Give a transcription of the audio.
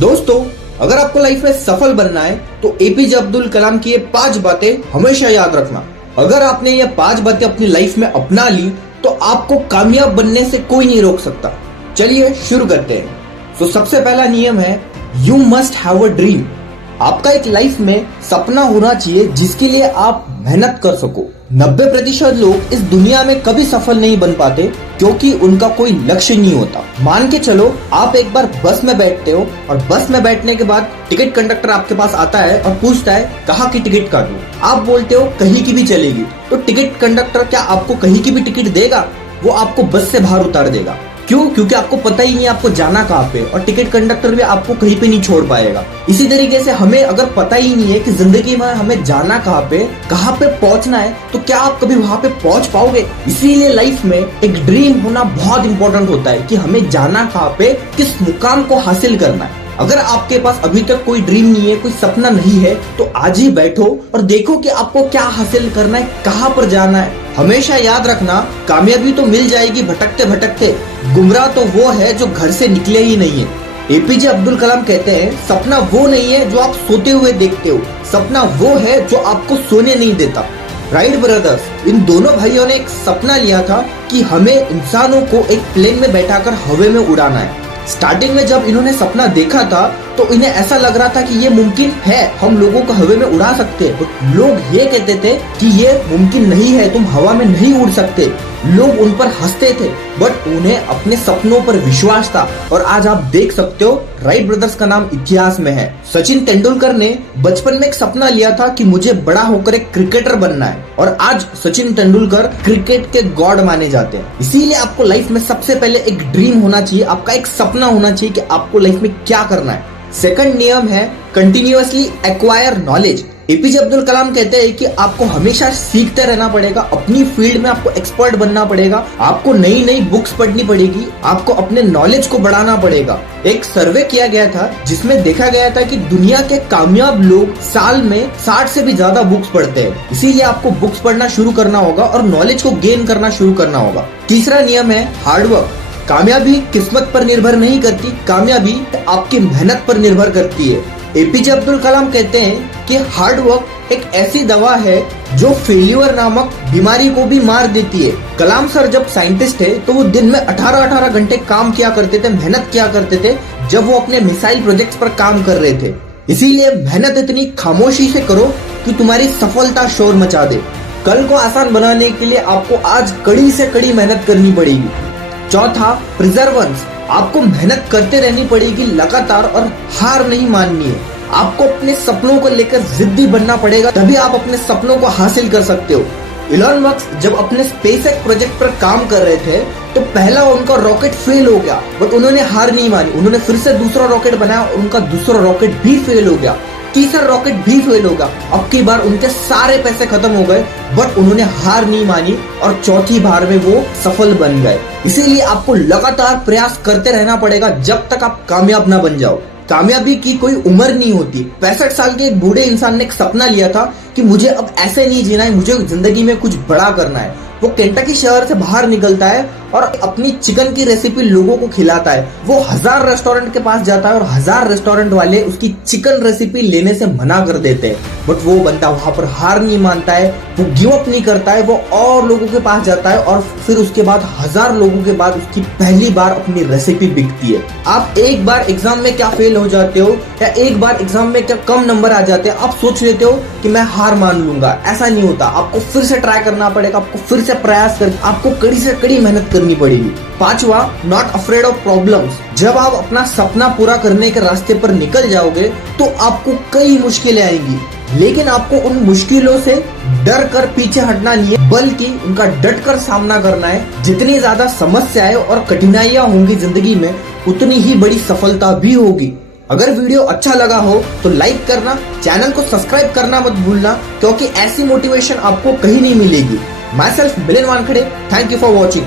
दोस्तों, अगर आपको लाइफ में सफल बनना है तो एपीजे अब्दुल कलाम की ये 5 बातें हमेशा याद रखना। अगर आपने ये 5 बातें अपनी लाइफ में अपना ली तो आपको कामयाब बनने से कोई नहीं रोक सकता। चलिए शुरू करते हैं। तो सबसे पहला नियम है, you must have a dream. आपका एक लाइफ में सपना होना चाहिए जिसके लिए आप मेहनत कर सको। 90% लोग इस दुनिया में कभी सफल नहीं बन पाते क्योंकि उनका कोई लक्ष्य नहीं होता। मान के चलो, आप एक बार बस में बैठते हो और बस में बैठने के बाद टिकट कंडक्टर आपके पास आता है और पूछता है कहाँ की टिकट काटूं। आप बोलते हो कहीं की भी चलेगी। तो टिकट कंडक्टर क्या आपको कहीं की भी टिकट देगा? वो आपको बस से बाहर उतार देगा। क्यों? क्योंकि आपको पता ही नहीं आपको जाना कहाँ पे, और टिकट कंडक्टर भी आपको कहीं पे नहीं छोड़ पाएगा। इसी तरीके से हमें अगर पता ही नहीं है कि जिंदगी में हमें जाना कहाँ पे पहुंचना है, तो क्या आप कभी वहां पे पहुंच पाओगे? इसीलिए लाइफ में एक ड्रीम होना बहुत इंपॉर्टेंट होता है कि हमें जाना कहाँ पे, किस मुकाम को हासिल करना है। अगर आपके पास अभी तक कोई ड्रीम नहीं है, कोई सपना नहीं है, तो आज ही बैठो और देखो कि आपको क्या हासिल करना है, कहाँ पर जाना है। हमेशा याद रखना, कामयाबी तो मिल जाएगी भटकते भटकते, गुमराह तो वो है जो घर से निकले ही नहीं है। एपीजे अब्दुल कलाम कहते हैं, सपना वो नहीं है जो आप सोते हुए देखते हो, सपना वो है जो आपको सोने नहीं देता। राइट ब्रदर्स, इन दोनों भाइयों ने एक सपना लिया था कि हमें इंसानों को एक प्लेन में बैठाकर हवा में उड़ाना है। स्टार्टिंग में जब इन्होंने सपना देखा था तो इन्हें ऐसा लग रहा था कि ये मुमकिन है, हम लोगों को हवा में उड़ा सकते हैं। लोग ये कहते थे कि ये मुमकिन नहीं है, तुम हवा में नहीं उड़ सकते। लोग उन पर हंसते थे, बट उन्हें अपने सपनों पर विश्वास था। और आज आप देख सकते हो, राइट ब्रदर्स का नाम इतिहास में है। सचिन तेंदुलकर ने बचपन में एक सपना लिया था कि मुझे बड़ा होकर एक क्रिकेटर बनना है, और आज सचिन तेंदुलकर क्रिकेट के गॉड माने जाते हैं। इसीलिए आपको लाइफ में सबसे पहले एक ड्रीम होना चाहिए, आपका एक सपना होना चाहिए कि आपको लाइफ में क्या करना है। सेकंड नियम है, continuously acquire knowledge. A P J Abdul Kalam कहते हैं कि आपको हमेशा सीखते रहना पड़ेगा, अपनी फील्ड में आपको एक्सपर्ट बनना पड़ेगा, आपको नई नई बुक्स पढ़नी पड़ेगी, आपको अपने नॉलेज को बढ़ाना पड़ेगा। एक सर्वे किया गया था जिसमें देखा गया था कि दुनिया के कामयाब लोग साल में 60 से भी ज्यादा बुक्स पढ़ते हैं। इसीलिए आपको बुक्स पढ़ना शुरू करना होगा और नॉलेज को गेन करना शुरू करना होगा। तीसरा नियम है हार्डवर्क। कामयाबी किस्मत पर निर्भर नहीं करती, कामयाबी आपकी मेहनत पर निर्भर करती है। एपीजे अब्दुल कलाम कहते हैं कि हार्ड वर्क एक ऐसी दवा है जो फेल्यूर नामक बीमारी को भी मार देती है। कलाम सर जब साइंटिस्ट थे तो वो दिन में 18-18 घंटे काम किया करते थे, मेहनत किया करते थे, जब वो अपने मिसाइल प्रोजेक्ट्स पर काम कर रहे थे। इसीलिए मेहनत इतनी खामोशी से करो कि तुम्हारी सफलता शोर मचा दे। कल को आसान बनाने के लिए आपको आज कड़ी से कड़ी मेहनत करनी पड़ेगी। चौथा, प्रिजर्वेंस। आपको मेहनत करते रहनी पड़ेगी लगातार और हार नहीं माननी है। आपको अपने सपनों को लेकर जिद्दी बनना पड़ेगा, तभी आप अपने सपनों को हासिल कर सकते हो। इलॉन मस्क जब अपने स्पेसएक्स प्रोजेक्ट पर काम कर रहे थे तो पहला उनका रॉकेट फेल हो गया, बट उन्होंने हार नहीं मानी। उन्होंने फिर से दूसरा रॉकेट बनाया और उनका दूसरा रॉकेट भी फेल हो गया, तीसरा रॉकेट भी फेल होगा। अब की बार उनके सारे पैसे खत्म हो गए, बट उन्होंने हार नहीं मानी और चौथी बार में वो सफल बन गए। इसीलिए आपको लगातार प्रयास करते रहना पड़ेगा जब तक आप कामयाब ना बन जाओ। कामयाबी की कोई उम्र नहीं होती। 65 साल के एक बूढ़े इंसान ने एक सपना लिया था कि मुझे अब ऐसे नहीं जीना है, मुझे जिंदगी में कुछ बड़ा करना है। वो केंटकी शहर से बाहर निकलता है और अपनी चिकन की रेसिपी लोगों को खिलाता है। वो 1000 रेस्टोरेंट के पास जाता है और 1000 रेस्टोरेंट वाले उसकी चिकन रेसिपी लेने से मना कर देते हैं, बट वो बंदा वहां पर हार नहीं मानता है, वो गिव अप नहीं करता है। वो और लोगों के पास जाता है और फिर उसके बाद 1000 लोगों के बाद उसकी पहली बार अपनी रेसिपी बिकती है। आप एक बार एग्जाम में क्या फेल हो जाते हो या एक बार एग्जाम में क्या कम नंबर आ जाते हैं, आप सोच लेते हो कि मैं हार मान लूंगा। ऐसा नहीं होता, आपको फिर से ट्राई करना पड़ेगा, आपको फिर से प्रयास कर, आपको कड़ी से कड़ी मेहनत करनी पड़ेगी। पांचवा, नॉट अफ्रेड ऑफ प्रॉब्लम्स। जब आप अपना सपना पूरा करने के रास्ते पर निकल जाओगे तो आपको कई मुश्किलें आएंगी, लेकिन आपको उन मुश्किलों से डर कर पीछे हटना नहीं है, बल्कि उनका डट कर सामना करना है। जितनी ज्यादा समस्याएं और कठिनाइयां होंगी जिंदगी में, उतनी ही बड़ी सफलता भी होगी। अगर वीडियो अच्छा लगा हो तो लाइक करना, चैनल को सब्सक्राइब करना मत भूलना, क्योंकि ऐसी मोटिवेशन आपको कहीं नहीं मिलेगी। My self Milind Wankhede, thank you for watching.